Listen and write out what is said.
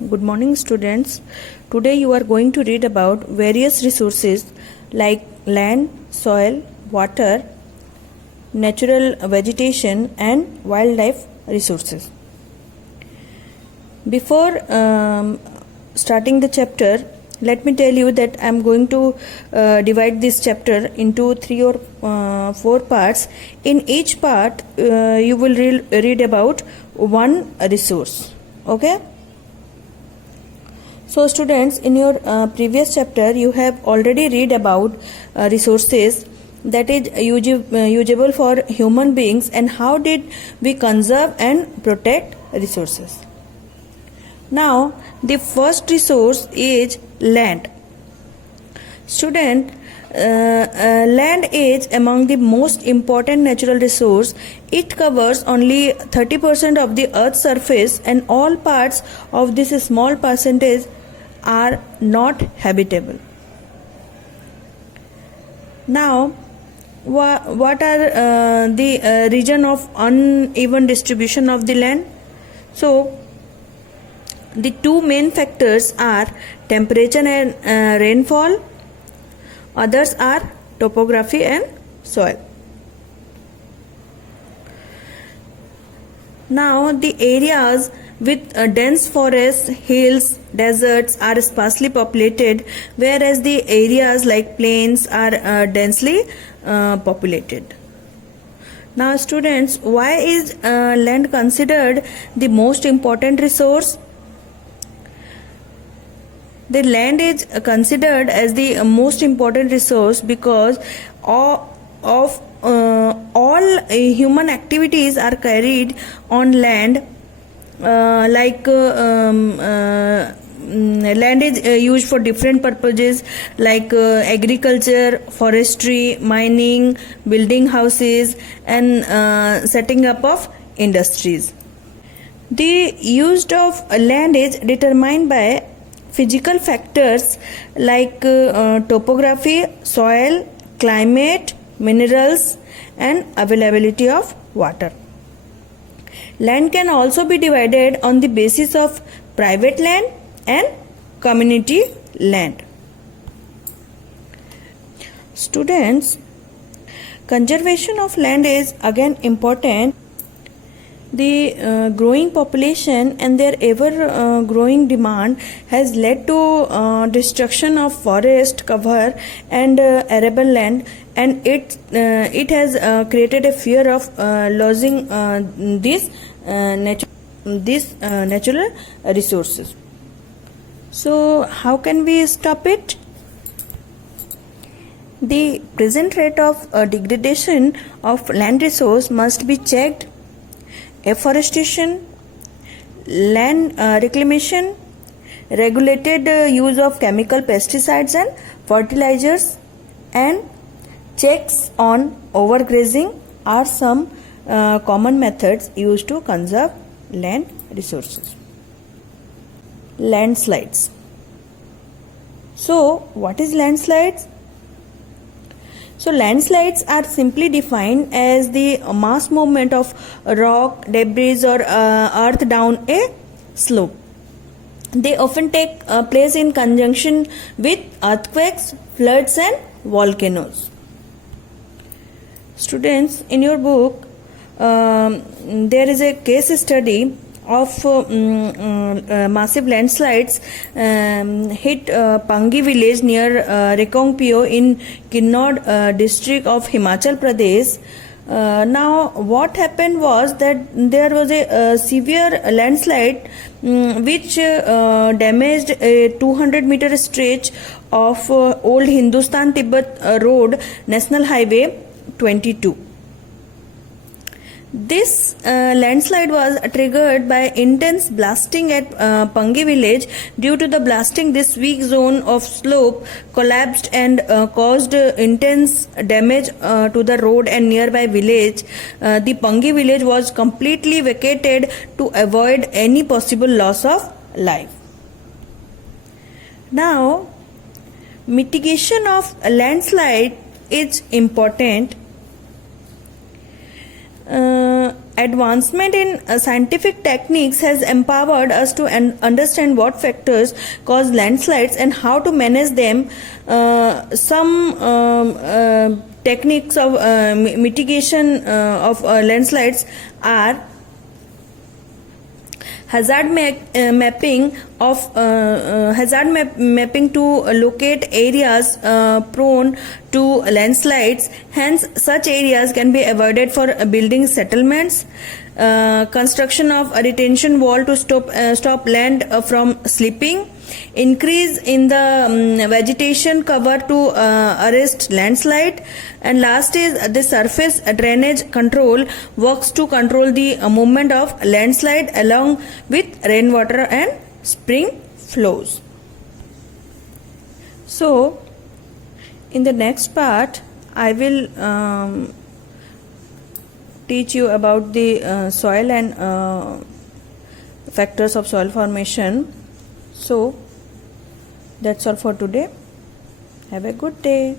Good morning, students. Today you are going to read about various resources like land, soil, water, natural vegetation, and wildlife resources. Before starting the chapter, let me tell you that I am going to divide this chapter into 3 or 4 parts. In each part, you will read about one resource. Okay? So students, in your previous chapter you have already read about resources that is usable for human beings and how did we conserve and protect resources. Now the first resource is land. Student, land is among the most important natural resource. It covers only 30% of the earth's surface and all parts of this small percentage are not habitable. Now, what are the region of uneven distribution of the land? So, the two main factors are temperature and rainfall. Others are topography and soil. Now, the areas with dense forests, hills, deserts are sparsely populated, whereas the areas like plains are densely populated. Now students, why is land considered the most important resource? The land is considered as the most important resource because all human activities are carried on land. Land is used for different purposes like agriculture, forestry, mining, building houses, and setting up of industries. The use of land is determined by physical factors like topography, soil, climate, minerals, and availability of water. Land can also be divided on the basis of private land and community land. Students, conservation of land is again important. The growing population and their ever growing demand has led to destruction of forest cover and arable land, and it has created a fear of losing these natural resources. So how can we stop it? The present rate of degradation of land resource must be checked. Afforestation, land reclamation, regulated use of chemical pesticides and fertilizers, and checks on overgrazing are some common methods used to conserve land resources. Landslides. So, what is landslides? So landslides are simply defined as the mass movement of rock, debris or earth down a slope. They often take place in conjunction with earthquakes, floods and volcanoes. Students, in your book there is a case study of massive landslides hit Pangi village near Rekongpio in Kinnaur district of Himachal Pradesh. Now what happened was that there was a severe landslide which damaged a 200-meter stretch of old Hindustan-Tibet road, National Highway 22. This landslide was triggered by intense blasting at Pangi village. Due to the blasting, this weak zone of slope collapsed and caused intense damage to the road and nearby village. The Pangi village was completely vacated to avoid any possible loss of life. Now, mitigation of landslide is important. Advancement in scientific techniques has empowered us to understand what factors cause landslides and how to manage them. Some techniques of mitigation of landslides are mapping to locate areas prone to landslides. Hence, such areas can be avoided for building settlements. Construction of a retention wall to stop land from slipping. Increase in the vegetation cover to arrest landslide. And last is the surface drainage control works to control the movement of landslide along with rainwater and spring flows. So in the next part I will teach you about the soil and factors of soil formation. So that's all for today. Have a good day.